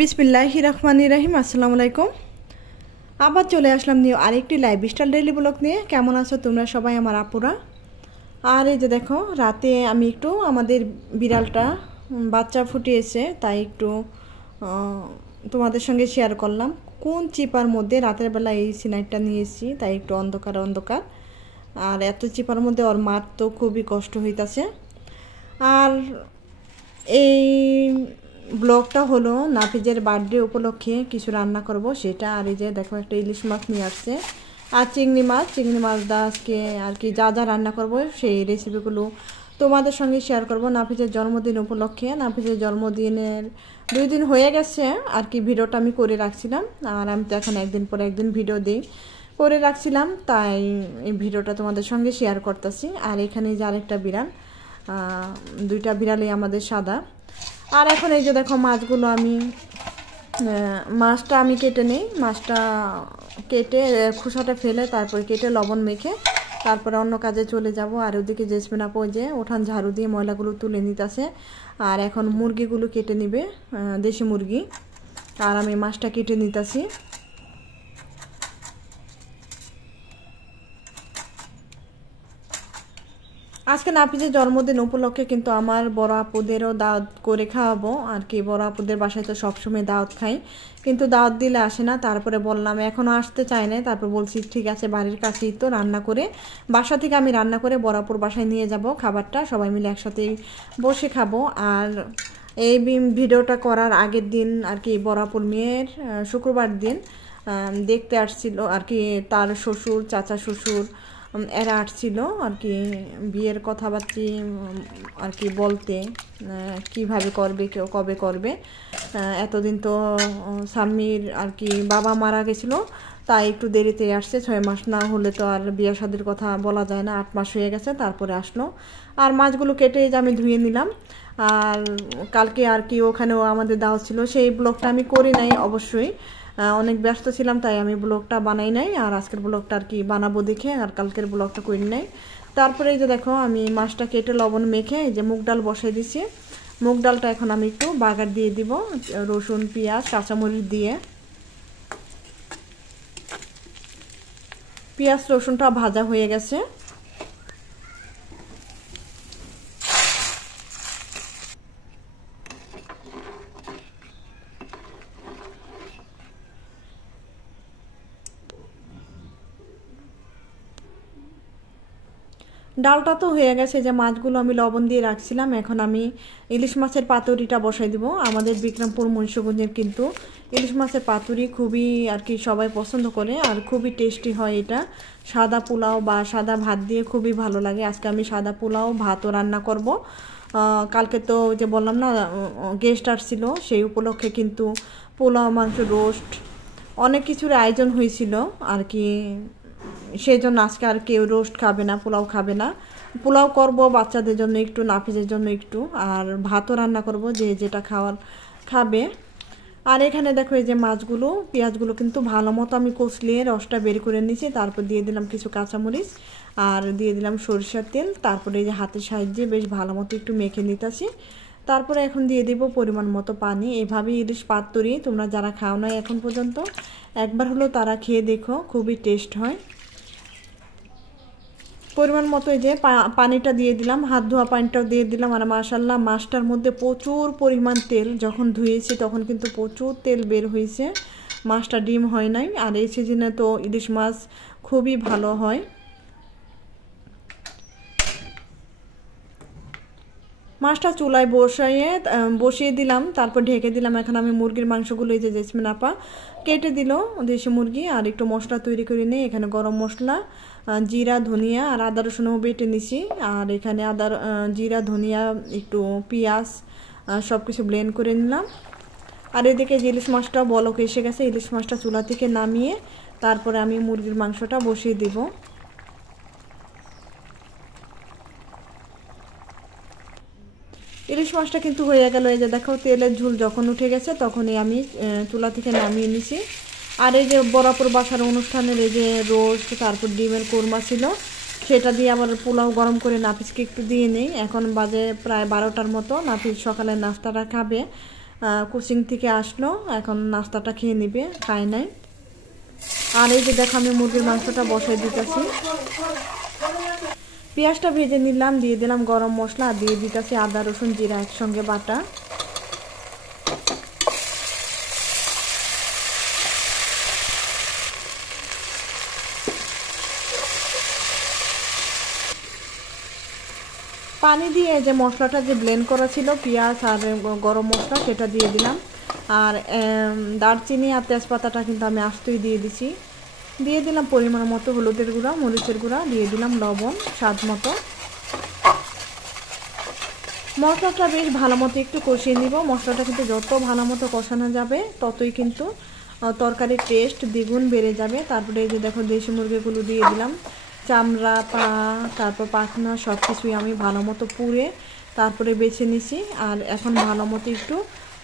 বিসমিল্লাহির রহমানির রহিম। আসসালামু আলাইকুম। আবার চলে আসলাম নিয়ে আরেকটি লাইফস্টাইল ডেইলি ব্লগ নিয়ে। কেমন আছো তোমরা সবাই আমার আপুরা? আর এই যে দেখো, রাতে আমি একটু আমাদের বিড়ালটা বাচ্চা ফুটিয়েছে, তাই একটু তোমাদের সঙ্গে শেয়ার করলাম। কোন চিপার মধ্যে রাতের বেলা এই সিনাইটটা নিয়েছি, তাই একটু অন্ধকার অন্ধকার। আর এত চিপার মধ্যে ওর মার তো খুবই কষ্ট হইতাছে। আর এই ব্লগটা হলো নাফিজের বার্থডে উপলক্ষে কিছু রান্না করব সেটা। আর এই যে দেখো, একটা ইলিশ মাছ নিয়ে আসছে আর চিংড়ি মাছ দা আজকে আর কি যা যা রান্না করব সেই রেসিপিগুলো তোমাদের সঙ্গে শেয়ার করব নাফিজের জন্মদিন উপলক্ষে। নাফিজের জন্মদিনের 2 দিন হয়ে গেছে আর কি ভিডিওটা আমি করে রাখছিলাম। আর আমি তো এখন একদিন পর একদিন ভিডিও দিই করে রাখছিলাম, তাই এই ভিডিওটা তোমাদের সঙ্গে শেয়ার করতেছি। আর এখানে যে আরেকটা বিড়াল, 2টা বিড়ালই আমাদের সাদা। আর এখন এই যে দেখো, মাছটা আমি কেটে নেই। মাছটা কেটে খোসাটা ফেলে তারপরে কেটে লবণ মেখে তারপরে অন্য কাজে চলে যাব। আর ওদিকে জেসমিন আপু যে উঠান ঝাড়ু দিয়ে ময়লাগুলো তুলে নিতেছে। আর এখন মুরগিগুলো কেটে নিবে, দেশি মুরগি। আর আমি মাছটা কেটে নিতেছি। আজকে নাফিজের জন্মদিন উপলক্ষে কিন্তু আমার বড় আপুদেরও দাওয়াত করে খাওয়াবো আর কি। বড় আপুদের বাসায় তো সবসময় দাওয়াত খাই, কিন্তু দাওয়াত দিলে আসে না। তারপরে বললাম এখনও আসতে চায় না, তারপর বলছি ঠিক আছে, বাড়ির কাছেই তো রান্না করে, বাসা থেকে আমি রান্না করে বড় আপুর বাসায় নিয়ে যাব খাবারটা, সবাই মিলে একসাথেই বসে খাবো। আর এই ভিডিওটা করার আগের দিন আর কি বড় আপুর মেয়ের শুক্রবার দিন দেখতে আসছিল আর কি, তার শ্বশুর চাচা শ্বশুর এরা আসছিল আর কি বিয়ের কথাবার্তি আর কি বলতে, কিভাবে করবে, কেউ কবে করবে। এতদিন তো স্বামীর আর কি বাবা মারা গেছিলো, তাই একটু দেরিতে আসছে। 6 মাস না হলে তো আর বিয়ে শাদির কথা বলা যায় না। 8 মাস হয়ে গেছে তারপরে আসলো। আর মাছগুলো কেটে আমি ধুয়ে নিলাম। আর কালকে আর কি ওখানেও আমাদের দাওয়াত ছিল, সেই ব্লগটা আমি করি নাই অবশ্যই, অনেক ব্যস্ত ছিলাম, তাই আমি ব্লগটা বানাই নাই। আর আজকের ব্লগটা আর কি বানাবো দেখে আর কালকের ব্লগটা করি নাই। তারপরে এই যে দেখো, আমি মাছটা কেটে লবণ মেখে এই যে মুগ ডাল বসাই দিছি। মুগ ডালটা এখন আমি একটু বাগার দিয়ে দিব, রসুন পেঁয়াজ কাঁচামরিচ দিয়ে। পেঁয়াজ রসুনটা ভাজা হয়ে গেছে। ডালটা তো হয়ে গেছে, যে মাছগুলো আমি লবণ দিয়ে রাখছিলাম। এখন আমি ইলিশ মাছের পাতুরিটা বসাই দিব। আমাদের বিক্রমপুর মুন্সিগঞ্জের কিন্তু ইলিশ মাছের পাতুরি খুবই আর কি সবাই পছন্দ করে, আর খুবই টেস্টি হয় এটা। সাদা পোলাও বা সাদা ভাত দিয়ে খুবই ভালো লাগে। আজকে আমি সাদা পোলাও ভাতও রান্না করব। কালকে তো যে বললাম না গেস্ট আসছিল, সেই উপলক্ষে কিন্তু পোলাও, মাংস, রোস্ট অনেক কিছুর আয়োজন হয়েছিল আর কি। সেই জন্য আজকে আর কেউ রোস্ট খাবে না, পোলাও খাবে না। পোলাও করব বাচ্চাদের জন্য একটু, নাফিজের জন্য একটু, আর ভাতও রান্না করব যে যেটা খাওয়ার খাবে। আর এখানে দেখো, এই যে মাছগুলো পেঁয়াজগুলো কিন্তু ভালো মতো আমি কষলিয়ে রসটা বের করে নিয়েছি। তারপর দিয়ে দিলাম কিছু কাঁচামরিচ আর দিয়ে দিলাম সরিষার তেল। তারপরে এই যে হাতের সাহায্যে বেশ ভালো মতো একটু মেখে নিতেছি। তারপরে এখন দিয়ে দিব পরিমাণ মতো পানি। এভাবেই ইলিশ পাতুরি তোমরা যারা খাও না এখন পর্যন্ত, একবার হলো তারা খেয়ে দেখো, খুবই টেস্ট হয়। পরিমাণ মতো এই যে পানিটা দিয়ে দিলাম, হাত ধোয়া পানিটাও দিয়ে দিলাম। আর মাশাআল্লাহ মাছটার মধ্যে প্রচুর পরিমাণ তেল, যখন ধুয়েছি তখন কিন্তু প্রচুর তেল বের হয়েছে। মাছটা ডিম হয় নাই। আর এই সিজনে তো ইলিশ মাছ খুবই ভালো হয়। মাছটা চুলায় বসিয়ে দিলাম, তারপর ঢেকে দিলাম। এখন আমি মুরগির মাংসগুলো এই যে জেসমিন আপা কেটে দিল, দেশি মুরগি। আর একটু মশলা তৈরি করে নিই। এখানে গরম মশলা, জিরা, ধনিয়া আর আদা রসুনও বেটে নিছি। আর এখানে জিরা, ধনিয়া, একটু পেঁয়াজ সব কিছু ব্লেন্ড করে নিলাম। আর এদিকে যে ইলিশ মাছটা বলক এসে গেছে, ইলিশ মাছটা চুলা থেকে নামিয়ে তারপরে আমি মুরগির মাংসটা বসিয়ে দিব। ইলিশ মাছটা কিন্তু হয়ে গেল। এই যে দেখো, তেলের ঝোল যখন উঠে গেছে তখনই আমি চুলা থেকে নামিয়ে নিছি। আর এই যে বরাবর বাসার অনুষ্ঠানের এই যে রোস্ট, তারপর ডিমের কোরমা ছিল, সেটা দিয়ে আবার পোলাও গরম করে নাফিসকে একটু দিয়ে নেই। এখন বাজে প্রায় 12টার মতো। নাফিস সকালে নাস্তাটা খাবে। কোচিং থেকে আসলো, এখন নাস্তাটা খেয়ে নিবে, খায় নাই। আর এই যে দেখো আমি মুরগির মাংসটা বসাই দিতেছি। পেঁয়াজটা ভেজে নিলাম, দিয়ে দিলাম গরম মশলা, আর দিয়ে দিতেছি আদা রসুন জিরা একসঙ্গে বাটা। পানি দিয়ে যে মশলাটা যে ব্লেন্ড করা ছিল পেঁয়াজ আর গরম মশলা সেটা দিয়ে দিলাম। আর দারচিনি আর তেজপাতাটা কিন্তু আমি আস্তই দিয়ে দিছি। দিয়ে দিলাম পরিমাণ মতো হলুদের গুঁড়া, মরিচের গুঁড়া, দিয়ে দিলাম লবণ স্বাদ মতো। মশলাটা বেশ ভালো মতো একটু কষিয়ে নিব। মশলাটা কিন্তু যত ভালো মতো কষানো যাবে ততই কিন্তু তরকারির টেস্ট দ্বিগুণ বেড়ে যাবে। তারপরে এই যে দেখো দেশি মুরগিগুলো দিয়ে দিলাম, চামড়া পা তারপর পাখনা সব কিছুই আমি ভালো মতো পুড়ে তারপরে বেছে নিছি। আর এখন ভালো মতো একটু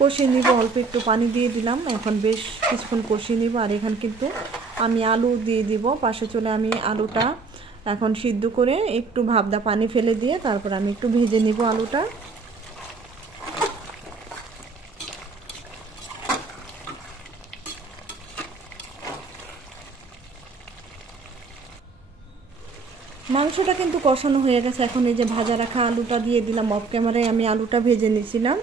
কষিয়ে নিব, অল্প একটু পানি দিয়ে দিলাম, এখন বেশ কিছুক্ষণ কষিয়ে নিব। আর এখানে কিন্তু আমি আলু দিয়ে দিব পাশে চলে। আমি আলুটা এখন সিদ্ধ করে একটু ভাবদা পানি ফেলে দিয়ে তারপর আমি একটু ভেজে নিব আলুটা। মাংসটা কিন্তু কষানো হয়ে গেছে, এখন এই যে ভাজা রাখা আলুটা দিয়ে দিলাম। অফ ক্যামেরায় আমি আলুটা ভেজে নিয়েছিলাম।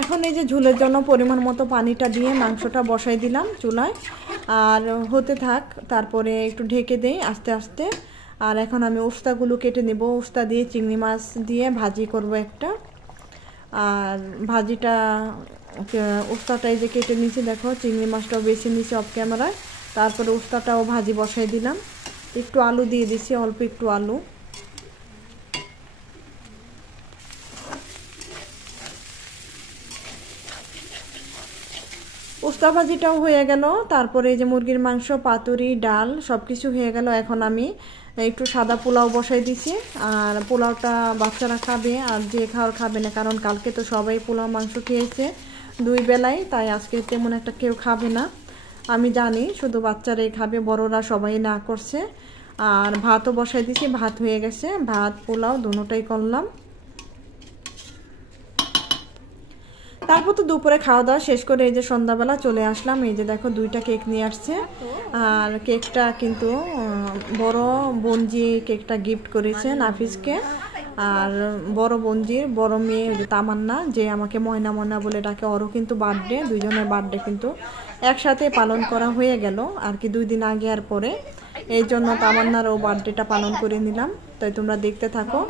এখন এই যে ঝোলের জন্য পরিমাণ মতো পানিটা দিয়ে মাংসটা বসাই দিলাম চুলায়, আর হতে থাক। তারপরে একটু ঢেকে দেই আস্তে আস্তে। আর এখন আমি উস্তাগুলো কেটে নেব, উস্তা দিয়ে চিংড়ি মাছ দিয়ে ভাজি করব একটা। আর ভাজিটা উস্তাটা এই যে কেটে নিয়েছি, দেখো চিংড়ি মাছটাও বেছে নিয়েছি অফ ক্যামেরায়। তারপরে উস্তাটাও ভাজি বসাই দিলাম, একটু আলু দিয়ে দিছি, অল্প একটু আলু। উস্তা ভাজিটাও হয়ে গেল। তারপরে এই যে মুরগির মাংস, পাতুরি, ডাল সব কিছু হয়ে গেল। এখন আমি একটু সাদা পোলাও বসাই দিছি। আর পোলাওটা বাচ্চারা খাবে, আর যে খাওয়ার খাবে না, কারণ কালকে তো সবাই পোলাও মাংস খেয়েছে 2 বেলায়, তাই আজকে তেমন একটা কেউ খাবে না আমি জানি, শুধু বাচ্চারাই খাবে, বড়রা সবাই না করছে। আর ভাতও বসাই দিছি, ভাত হয়ে গেছে, ভাত পোলাও দুটোটাই করলাম। তারপর তো দুপুরে খাওয়া দাওয়া শেষ করে এই যে সন্ধ্যাবেলা চলে আসলাম। এই যে দেখো 2টা কেক নিয়ে আসছে। আর কেকটা কিন্তু বড় বোনজি কেকটা গিফট করেছে নাফিসকে। আর বড় বোনজির বড় মেয়ে ওই যে তামান্না, যে আমাকে ময়না ময়না বলে ডাকে, ওরও কিন্তু বার্থডে, দুইজনের বার্থডে কিন্তু একসাথে পালন করা হয়ে গেল আর কি, 2 দিন আগে আর পরে। এই জন্য তামান্নারও বার্থডেটা পালন করে নিলাম। তাই তোমরা দেখতে থাকো।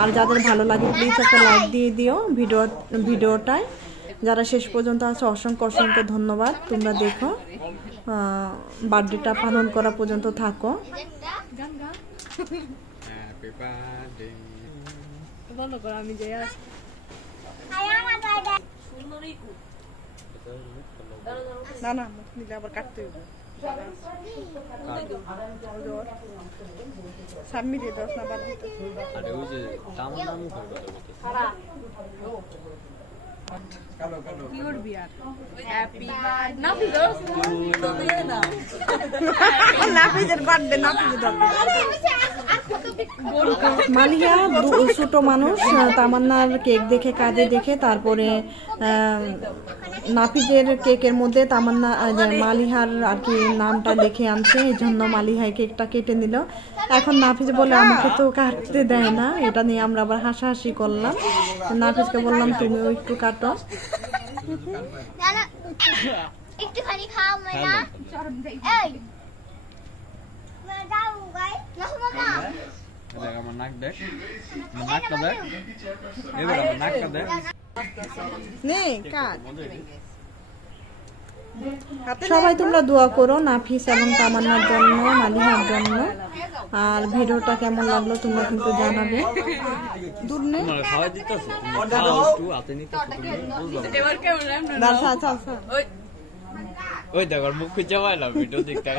আর যাদের ভালো লাগে প্লিজ একটা লাইক দিয়ে দিও ভিডিওটায়। যারা শেষ পর্যন্ত আছে অসংখ্য অসংখ্য ধন্যবাদ। তোমরা দেখো, বার্থডেটা পালন করা পর্যন্ত থাকো। না না নিলে আবার কাটতে হবে। সামনে দিয়ে দাও না বাদ দিতে। আরে ওই যে তামার নাম কইবা কালো কালো পিওর বিয়ার হ্যাপি বার্থডে নাফিজ তো দিয়ে না নাফিজের বার্থডে নাফিজ দাও। মালিহা ছোট মানুষ, তামান্নার কেক দেখে কাজে দেখে তারপরে নাফিজের কেকের মধ্যে তামান্না মালিহার আর কি নামটা লিখে আনছে, এই জন্য মালিহায় কেকটা কেটে নিল। এখন নাফিজ বলে আমাকে তো কাটতে দেয় না, এটা নিয়ে আমরা আবার হাসাহাসি করলাম। নাফিজকে বললাম তুমিও একটু কাটো। একটুখানি খাও মেলা এই মেলা উগাই না মামা দেখ আমার নাক দেখ, নাকটা দেখ, এবার আমার নাকটা দেখ নে কাট। সবাই তোমরা দোয়া করো নাফিস এবং তামান্নার জন্য, মালিহার জন্য। আর ভিডিওটা কেমন লাগলো তোমরা কিন্তু জানাবে। দূর নে খাওয়া দিতেছ তুমি, খাও একটু হাতে নিতেছ তুমি, বুঝলাম না। আচ্ছা আচ্ছা আচ্ছা ওই দেখো মুখ খুঁজে পাইলাম ভিডিও দেখতে।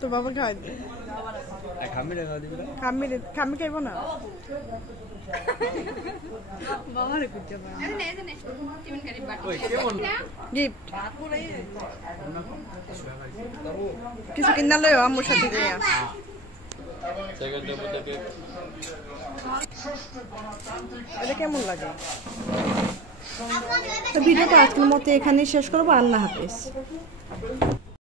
তো বাবা খাওয়াই দে। খামি রে দিবি না খামি খাইবো না বাবারে কুচ্চা বা ওই কেমন গিফট কিছু কিনা লইও আম্মুর সাথে গিয়া এটা কেমন লাগে তো ভিডিওটা আজকের মতো এখানেই শেষ করবো আল্লাহ হাফেজ